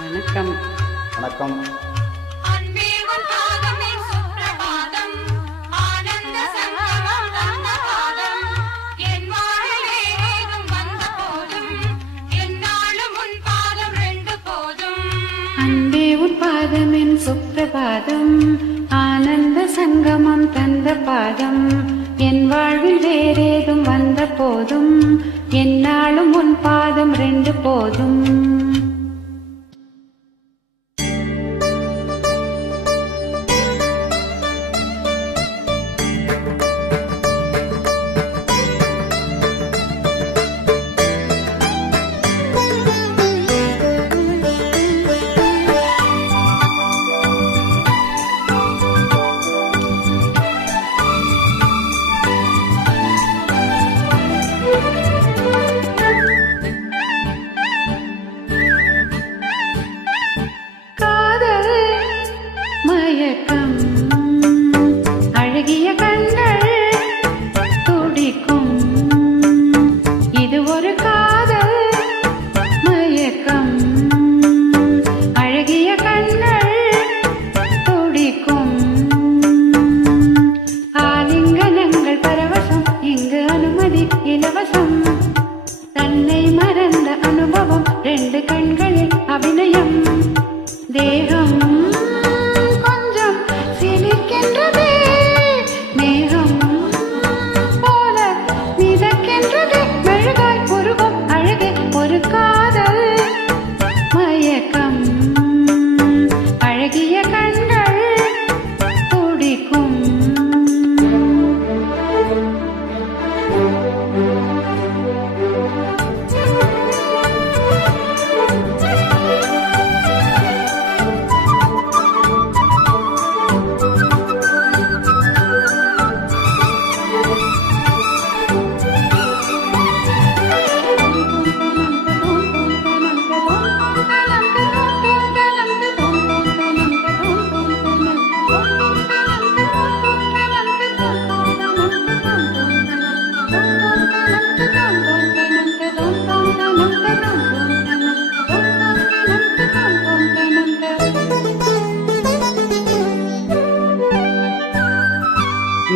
வணக்கம். வணக்கம். அன்பே உன் பாதம் என் சுப்பிரபாதம். ஆனந்த சங்கமம் தந்த பாதம். என் வாழ்வில் வேறேதும் வந்த போதும். என்னாலும் உன் பாதம் ரெண்டு போதும்.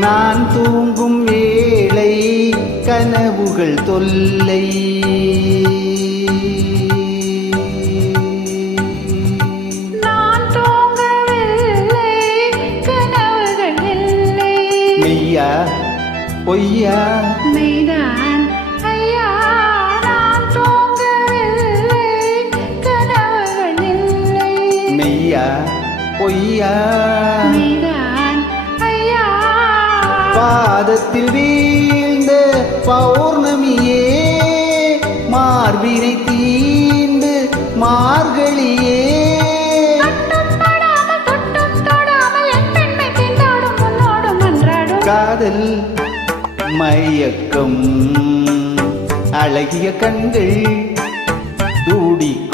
நான் தூங்கும் வேளை கனவுகள் தொல்லை. பொய்யா? மெய்தான் பௌர்ணமியே மார்பினை தீண்டு மார்கழியே. காதல் மயக்கம் அழகிய கண்கள் துடிக்கும்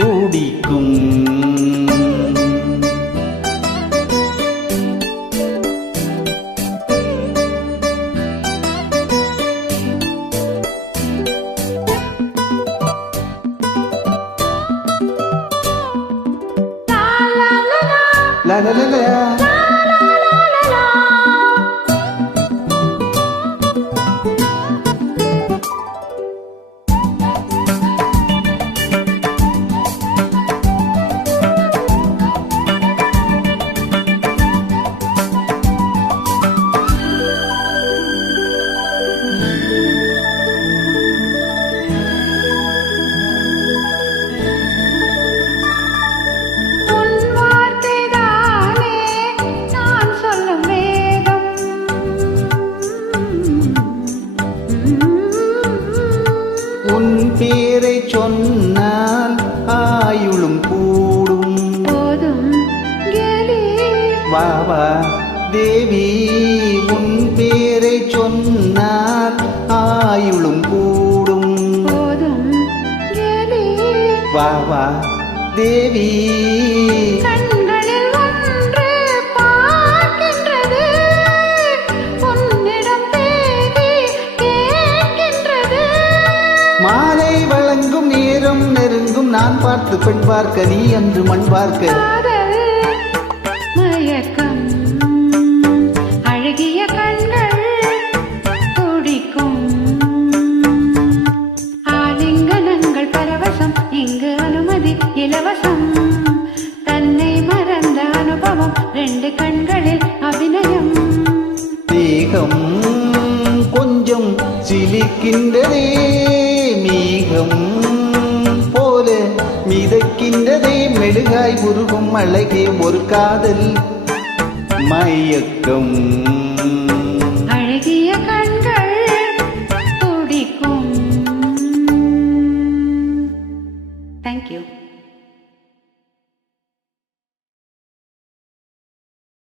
cô đi cùng. La la la la உன் பேரை சொன்னால் ஆயுளும் கூடும். வா வா தேவி உன் பேரை சொன்னால் ஆயுளும் கூடும். வா வா தேவி. பார்த்து பெண் பார்க்க நீ அன்று மண் பார்க்க. உருகும் அழகே ஒரு காதல். மயக்கம். அழகிய கண்கள்